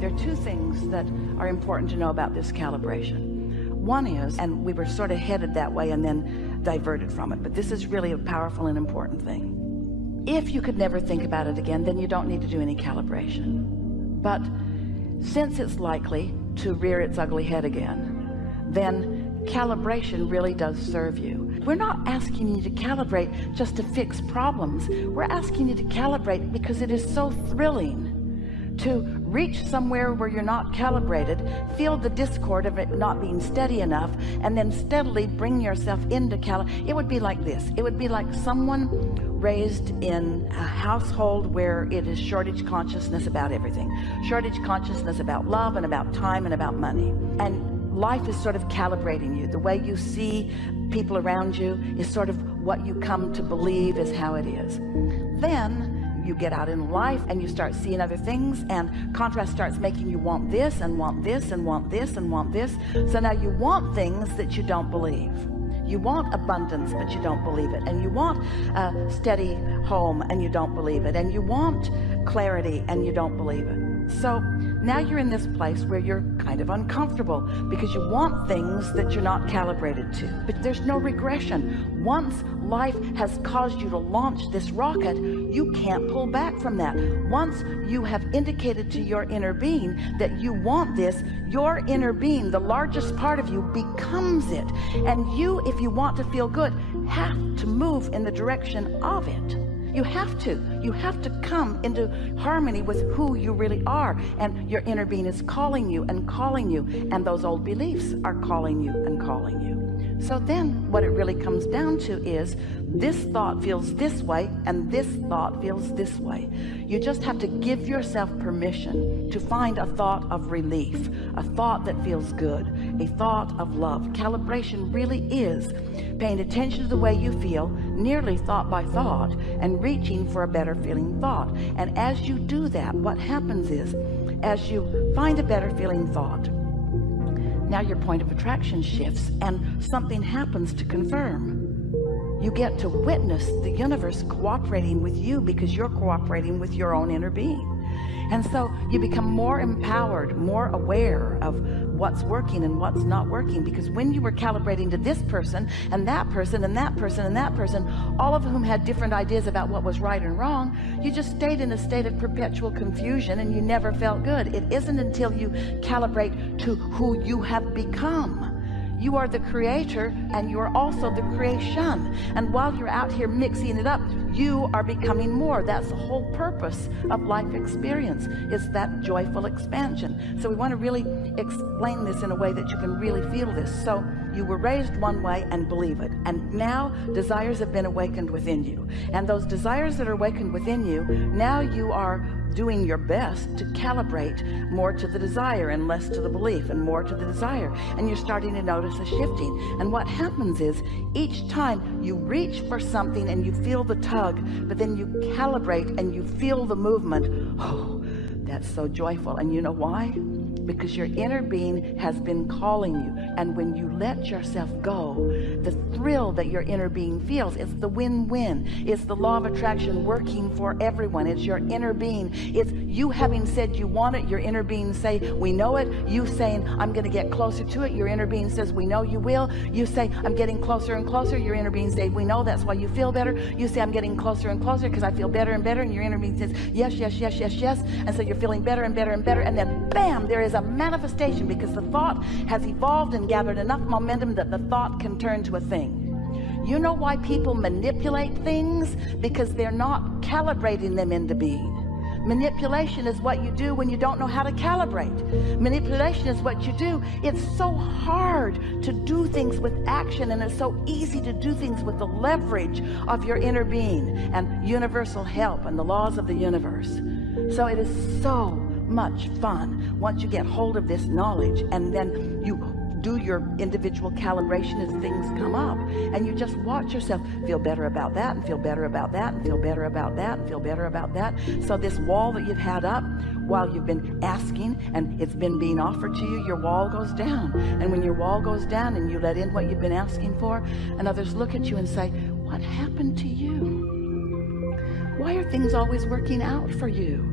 There are two things that are important to know about this calibration. One is, and we were sort of headed that way and then diverted from it, but this is really a powerful and important thing. If you could never think about it again, then you don't need to do any calibration. But since it's likely to rear its ugly head again, then calibration really does serve you. We're not asking you to calibrate just to fix problems. We're asking you to calibrate because it is so thrilling to reach somewhere where you're not calibrated, feel the discord of it not being steady enough, and then steadily bring yourself into It would be like this. It would be like someone raised in a household where it is shortage consciousness about everything. Shortage consciousness about love and about time and about money. And life is sort of calibrating you. The way you see people around you is sort of what you come to believe is how it is. Then you get out in life and you start seeing other things, and contrast starts making you want this and want this and want this and want this. So now you want things that you don't believe. You want abundance, but you don't believe it. And you want a steady home, and you don't believe it. And you want clarity, and you don't believe it. So now you're in this place where you're kind of uncomfortable because you want things that you're not calibrated to. But there's no regression. Once life has caused you to launch this rocket, you can't pull back from that. Once you have indicated to your inner being that you want this, your inner being, the largest part of you, becomes it. And you, if you want to feel good, have to move in the direction of it. You have to come into harmony with who you really are, and your inner being is calling you and calling you, and those old beliefs are calling you and calling you. So then what it really comes down to is this thought feels this way and this thought feels this way. You just have to give yourself permission to find a thought of relief, a thought that feels good, a thought of love. Calibration really is paying attention to the way you feel, nearly thought by thought, and reaching for a better feeling thought. And as you do that, what happens is, as you find a better feeling thought, now your point of attraction shifts and something happens to confirm. You get to witness the universe cooperating with you because you're cooperating with your own inner being. And so you become more empowered, more aware of what's working and what's not working, because when you were calibrating to this person and that person and that person and that person, all of whom had different ideas about what was right and wrong, you just stayed in a state of perpetual confusion and you never felt good. It isn't until you calibrate to who you have become. You are the creator and you are also the creation. And while you're out here mixing it up, you are becoming more. That's the whole purpose of life experience, is that joyful expansion. So we want to really explain this in a way that you can really feel this. So you were raised one way and believe it. And now desires have been awakened within you. And those desires that are awakened within you, now you are doing your best to calibrate more to the desire and less to the belief, and more to the desire. And you're starting to notice a shifting. And what happens is each time you reach for something and you feel the tug, but then you calibrate and you feel the movement. Oh, that's so joyful. And you know why? Because your inner being has been calling you. And when you let yourself go, the thrill that your inner being feels, it's the win-win. It's the law of attraction working for everyone. It's your inner being. It's you having said you want it, your inner being say, we know it. You saying, I'm going to get closer to it. Your inner being says, we know you will. You say, I'm getting closer and closer. Your inner being says, we know, that's why you feel better. You say, I'm getting closer and closer because I feel better and better. And your inner being says, yes, yes, yes, yes, yes. And so you're feeling better and better and better. And then bam, there is a manifestation, because the thought has evolved and gathered enough momentum that the thought can turn to a thing. You know why people manipulate things? Because they're not calibrating them into being. Manipulation is what you do when you don't know how to calibrate. Manipulation is what you do. It's so hard to do things with action, and it's so easy to do things with the leverage of your inner being and universal help and the laws of the universe. So it is so much fun once you get hold of this knowledge, and then you do your individual calibration as things come up, and you just watch yourself feel better about that, and feel better about that, and feel better about that, and feel better about that. So this wall that you've had up while you've been asking and it's been being offered to you, your wall goes down. And when your wall goes down and you let in what you've been asking for, and others look at you and say, what happened to you? Why are things always working out for you?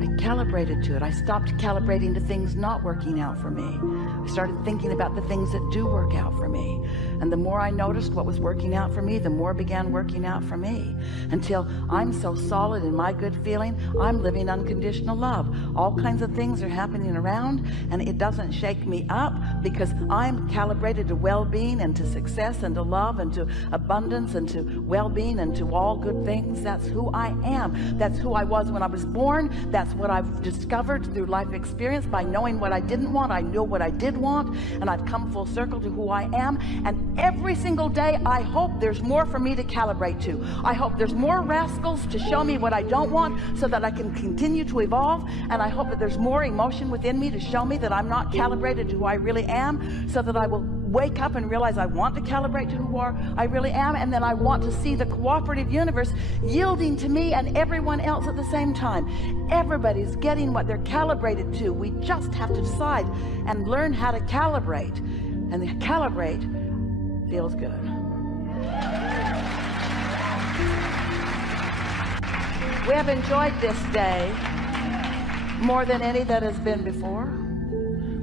I calibrated to it. I stopped calibrating to things not working out for me. I started thinking about the things that do work out for me. And the more I noticed what was working out for me, the more it began working out for me. Until I'm so solid in my good feeling, I'm living unconditional love. All kinds of things are happening around, and it doesn't shake me up because I'm calibrated to well-being and to success and to love and to abundance and to well-being and to all good things. That's who I am. That's who I was when I was born. That's what I've discovered through life experience. By knowing what I didn't want, I knew what I did want, and I've come full circle to who I am. And every single day, I hope there's more for me to calibrate to. I hope there's more rascals to show me what I don't want so that I can continue to evolve. And I hope that there's more emotion within me to show me that I'm not calibrated to who I really am, so that I will wake up and realize I want to calibrate to who I really am. And then I want to see the cooperative universe yielding to me and everyone else at the same time. Everybody's getting what they're calibrated to. We just have to decide and learn how to calibrate. And the calibrate feels good. We have enjoyed this day more than any that has been before.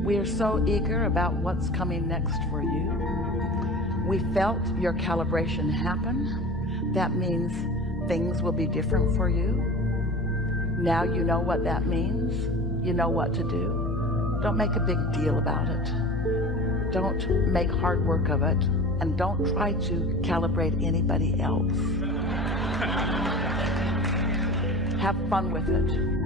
We are so eager about what's coming next for you. We felt your calibration happen. That means things will be different for you. Now you know what that means. You know what to do. Don't make a big deal about it. Don't make hard work of it. And don't try to calibrate anybody else. Have fun with it.